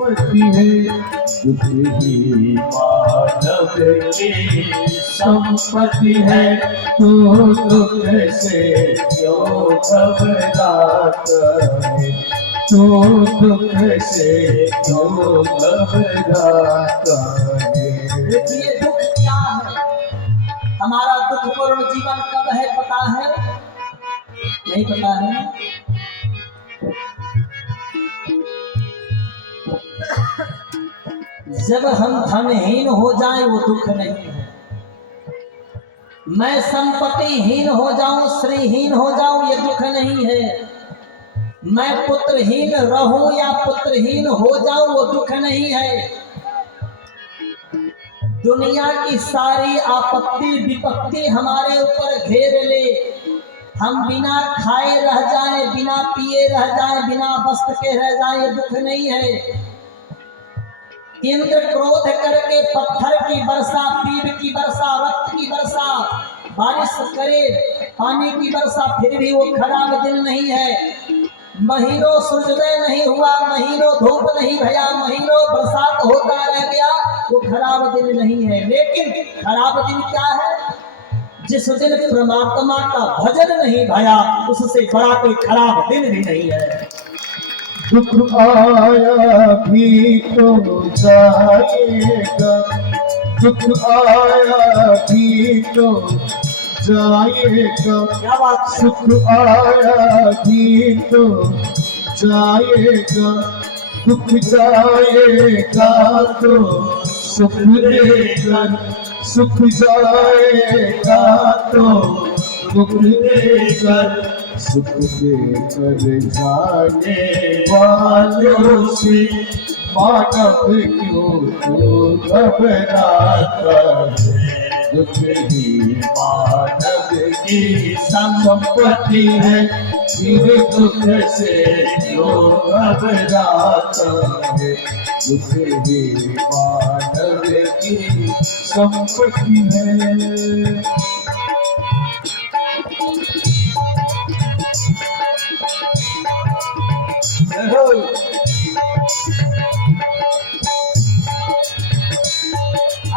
पति है दुख ही मानव की संपत्ति है, तो दुख से क्यों घबराता है, तो दुख से क्यों घबराता है। देखिए दुख क्या है, हमारा दुखपूर्ण जीवन कब है पता है? नहीं पता है। जब हम धनहीन हो जाए वो दुख नहीं है, मैं संपत्तिहीन हो जाऊं, श्रीहीन हो जाऊं, ये दुख नहीं है, मैं पुत्रहीन रहूं या पुत्रहीन हो जाऊं वो दुख नहीं है। दुनिया की सारी आपत्ति विपत्ति हमारे ऊपर घेर ले, हम बिना खाए रह जाए, बिना पिए रह जाए, बिना वस्त्र के रह जाए, ये दुख नहीं है। इंद्र क्रोध करके पत्थर की वर्षा, पीड़ की वर्षा, रक्त की वर्षा, बारिश करे, पानी की वर्षा, फिर भी वो खराब दिन नहीं है। महीनों सूर्योदय नहीं हुआ, महीनों धूप नहीं भया, महीनों बरसात होता रह गया, वो खराब दिन नहीं है। लेकिन खराब दिन क्या है? जिस दिन परमात्मा का भजन नहीं भया, उससे बड़ा कोई खराब दिन भी नहीं है। दुख आया भी तो जाएगा, दुख आया भी तो जाएगा, क्या बात? सुख आया भी तो जाएगा, दुख जाएगा तो सुख देगा, सुख जाएगा तो दुख देगा, सुख देकर जाने वालों से मानव क्यों तो घबराता है, दुख ही मानव की संपत्ति है, फिर दुख से क्यों घबराता है, दुख ही मानव की संपत्ति है।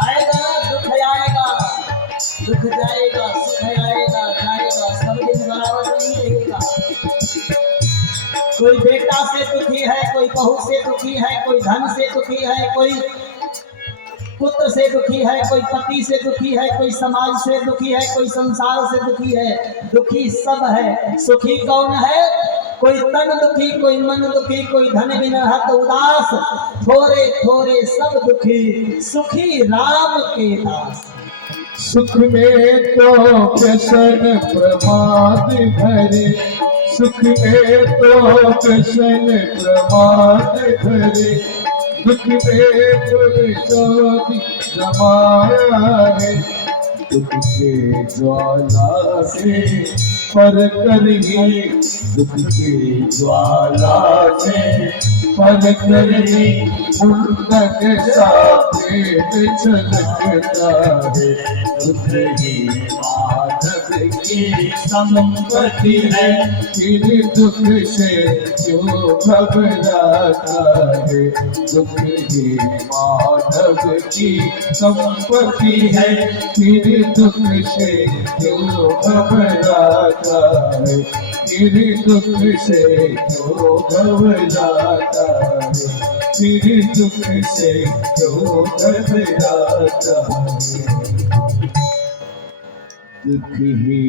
आएगा ना दुख आएगा, दुख जाएगा, सुख आएगा जाएगा, सब दिन बराबर नहीं रहेगा। कोई बेटा से दुखी है, कोई बहू से दुखी है, कोई धन से दुखी है, कोई पुत्र से दुखी है, कोई पति से दुखी है, कोई समाज से दुखी है, कोई संसार से दुखी है। दुखी सब है, सुखी कौन है? कोई तन दुखी, कोई मन दुखी, कोई धन बिन रहत उदास, थोड़े थोड़े सब दुखी, सुखी राम के दास। सुख में तो कृष्ण प्रमाद भरे, सुख में तो कृष्ण प्रमाद भरे, दुख में पुरुषों जमाया है, दुख के ज्वाला से पर कर ही, दुख की ज्वाला से पर कर ही उन्नत साफेद छलकता है, दुख ही मानव की संपत्ति है, फिर दुख से क्यों घबराता है, दुख ही मानव की संपत्ति है, फिर दुख से क्यों घबराता है, फिर दुख से क्यों घबराता है, फिर दुख से क्यों घबराता है। दुख ही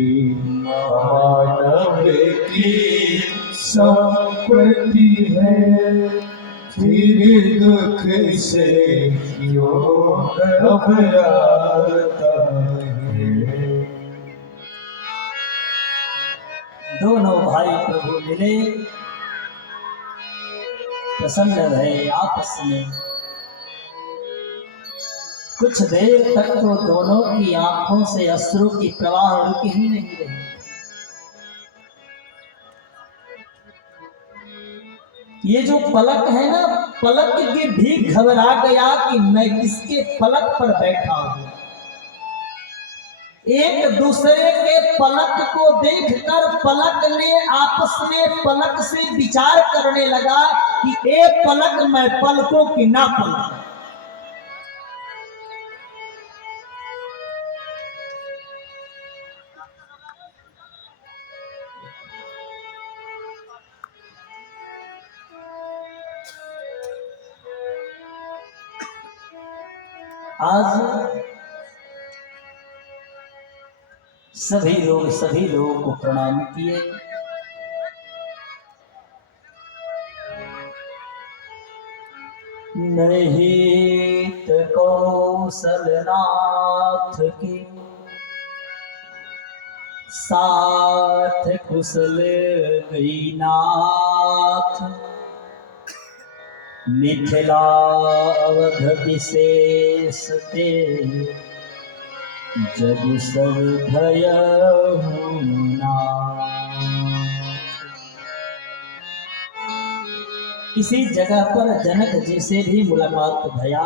मानव की संपत्ति है, फिर दुख से क्यों घबराता है। दोनों भाई प्रभु मिले, प्रसन्न रहे आपस में। कुछ देर तक तो दोनों की आंखों से अश्रु की प्रवाह रुक ही नहीं रही। ये जो पलक है ना, पलक भी घबरा गया कि मैं किसके पलक पर बैठा हूं। एक दूसरे के पलक को देखकर पलक ने आपस में पलक से विचार करने लगा कि एक पलक मैं पलकों की ना पलक। आज सभी लोगों को प्रणाम किए। निहित कौशलनाथ की साथ कुशल गईनाथ, मिथिला अवध विशेष ते जग सब भयहु नाथ। इसी जगह पर जनक जी से भी मुलाकात भया।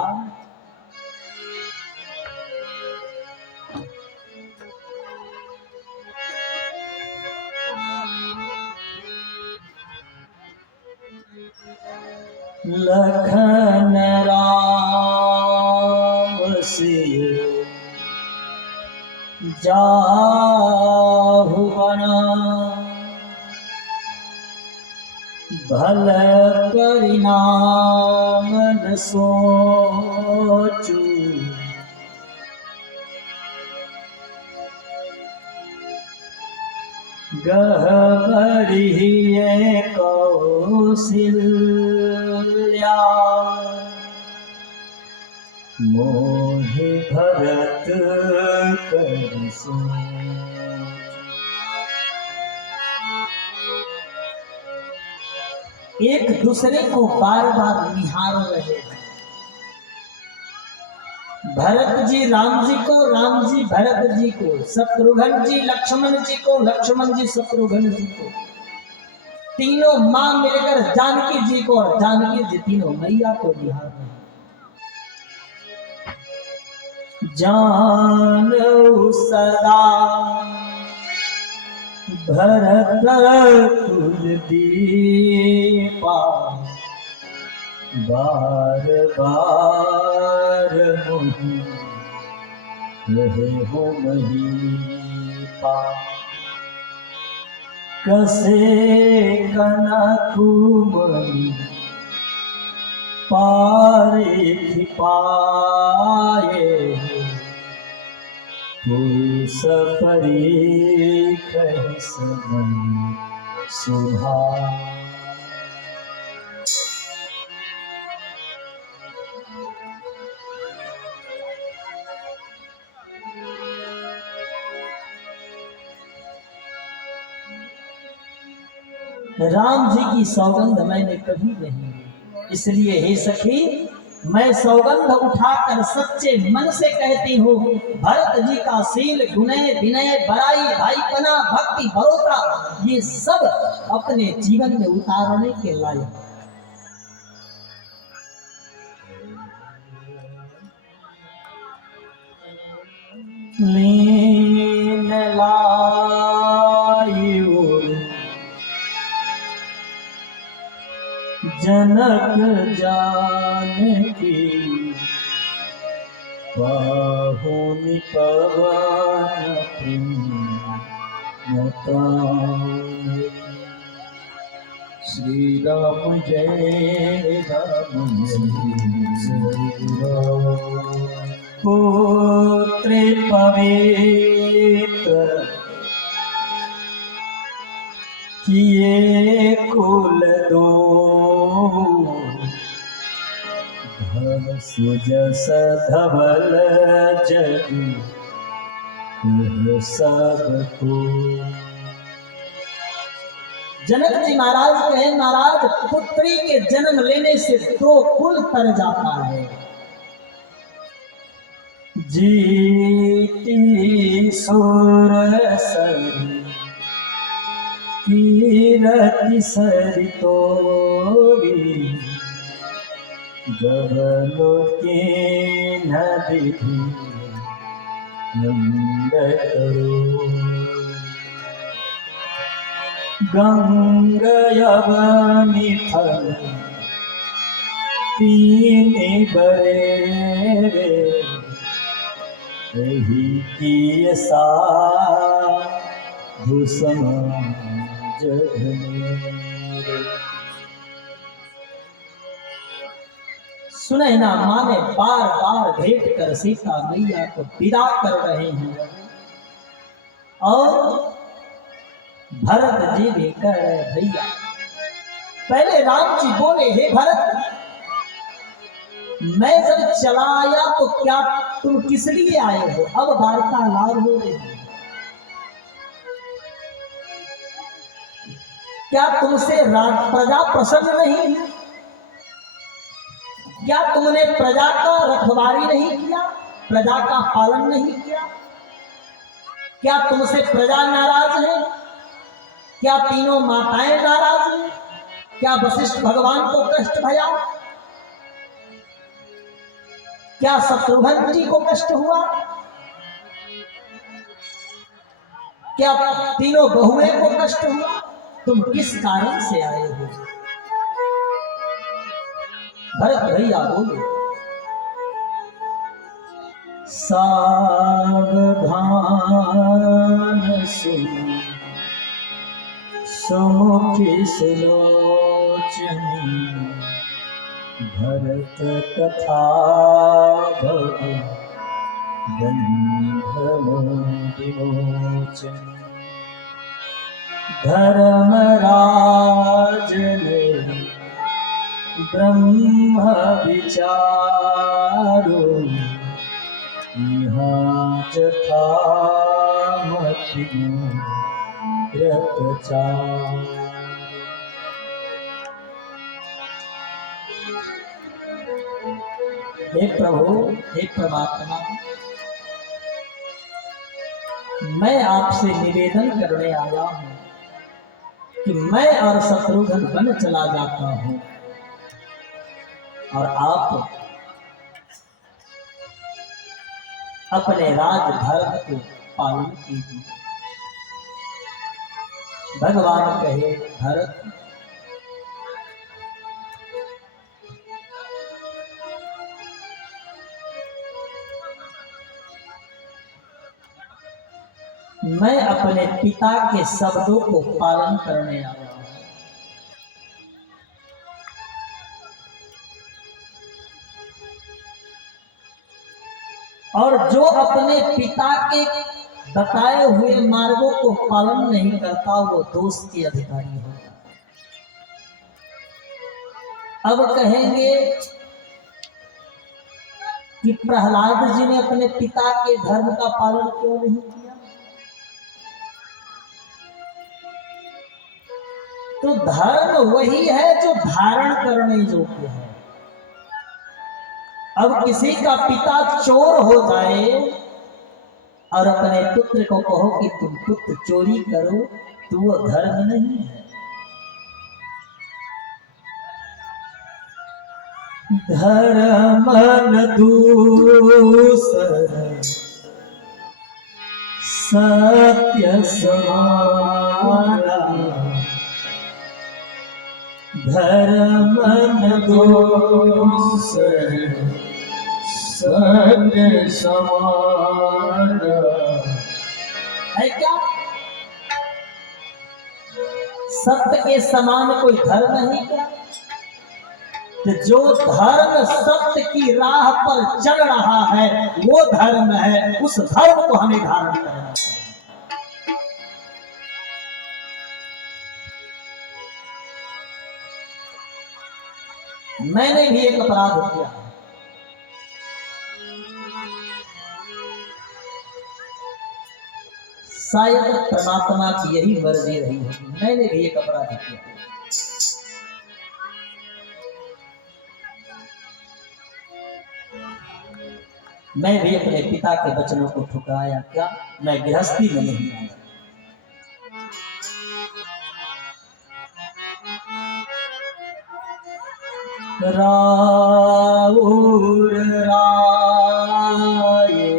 लखन राम से जाहु बना, भल परिणाम न सोचू, गहबरिये कौशल्या, मोहि भरत कर सोच। एक दूसरे को बार बार निहार रहे हैं। भरत जी राम जी को, राम जी भरत जी को, शत्रुघ्न जी लक्ष्मण जी को, लक्ष्मण जी शत्रुघ्न जी को, तीनों मां मिलकर जानकी जी को और जानकी जी तीनों मैया को निहार रहे हैं। जानऊ सदा भरत कुलदीपा, बार बार मोहि रहे हो महीपा, कसे कनकुमनि पारे पाए, पुरुष परीख समय सुभा। राम जी की सौगंध मैंने कभी नहीं ली, इसलिए हे सखी मैं सौगंध उठाकर सच्चे मन से कहती हूँ, भरत जी का शील, गुणय, विनय, बड़ाई, भाईपना, भक्ति, भरोसा, ये सब अपने जीवन में उतारने के लायक। लीन लायु जनक जानकी, बाहुनि पवन प्रेम। श्री राम जय राम पुत्र पवित्र किए कुल दो, धन सुजस धवल जग सबको। जनक जी महाराज कहे, महाराज पुत्री के जन्म लेने से दो कुल तर जाता है। जीती सुर सरी कीरति सरितोरी, गबनो के नदी नंद करो गंगा यमुनी थल तीन बरे रही की साधु समाज मेरे। सुनैना माँ ने बार बार भेंट कर सीता मैया को विदा कर रहे हैं और भरत जी भी कह रहे भैया। पहले राम जी बोले हे भरत, मैं जब चला आया तो क्या तुम किस लिए आए हो? अब वार्तालाप हो रही है, क्या तुमसे प्रजा प्रसन्न नहीं है? क्या तुमने प्रजा का रखवारी नहीं किया, प्रजा का पालन नहीं किया? क्या तुमसे प्रजा नाराज है? क्या तीनों माताएं नाराज हैं? क्या वशिष्ठ भगवान को कष्ट भया? क्या शत्रुघ्न जी को कष्ट हुआ? क्या तीनों बहुएं को कष्ट हुआ? तुम किस कारण से आए हो? भरत भैया बोले सावधान सुन सुमुखी सुलोचनी भरत कथा विमोचन। धर्मराज ने ब्रह्म विचारो यहाँ जथा मति प्रचार। हे प्रभु, हे परमात्मा, मैं आपसे निवेदन करने आया हूं कि मैं और शत्रुघ्न वन चला जाता हूं और आप अपने राजधर्म को पालन कीजिए। भगवान कहे भरत, मैं अपने पिता के शब्दों को पालन करने आया हूं और जो अपने पिता के बताए हुए मार्गों को पालन नहीं करता वो दोष के अधिकारी होता। अब कहेंगे कि प्रहलाद जी ने अपने पिता के धर्म का पालन क्यों नहीं किया? तो धर्म वही है जो धारण करने योग्य है। अब किसी का पिता चोर हो जाए और अपने पुत्र को कहो कि तुम पुत्र चोरी करो, तो वो धर्म नहीं है। धर्मन दूसर सत्य समाना, धर्मन दूसर सत्य समाना। है क्या? सत्य के समान कोई धर्म है क्या? कि जो धर्म सत्य की राह पर चल रहा है वो धर्म है, उस धर्म को हमें धारण करना चाहिए। मैंने भी एक अपराध किया, शायद परमात्मा की यही मर्जी रही होगी। मैंने भी एक अपराध किया, मैं भी अपने पिता के वचनों को ठुकराया। क्या मैं गृहस्थी में नहीं आया? राउर राये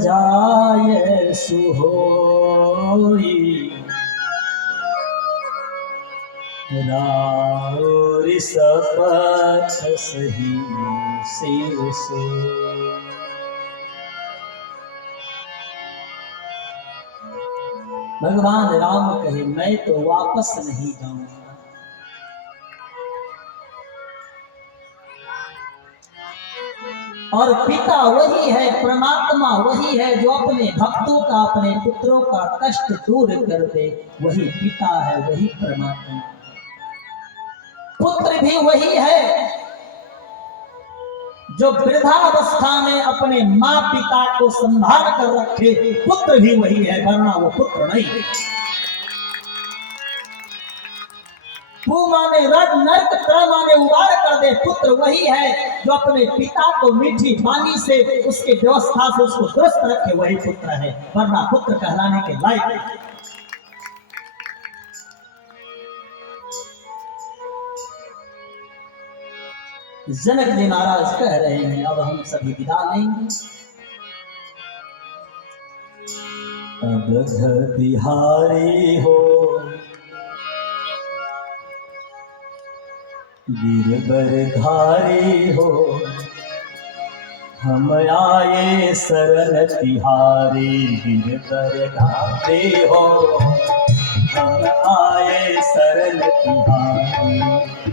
जाय सुहोई राउर सपथ सही सिर सोई। भगवान राम कहे मैं तो वापस नहीं जाऊंगा। और पिता वही है, परमात्मा वही है जो अपने भक्तों का, अपने पुत्रों का कष्ट दूर कर दे। वही पिता है, वही परमात्मा। पुत्र भी वही है जो वृद्धावस्था में अपने माँ पिता को संभाल कर रखे। पुत्र भी वही है, वरना वो पुत्र नहीं। पू माने रग नर्क, त्र माने उबार कर दे। पुत्र वही है जो अपने पिता को मीठी पानी से, उसके व्यवस्था से उसको दुरुस्त रखे। वही पुत्र है, वरना पुत्र कहलाने के लायक नहीं। जनक जी महाराज कह रहे हैं अब हम सभी विदा लेंगे। अवध बिहारी हो गिरबरधारी हो, हम आए शरण तिहारी। गिरबरधारी हो, हम आए शरण तिहारी।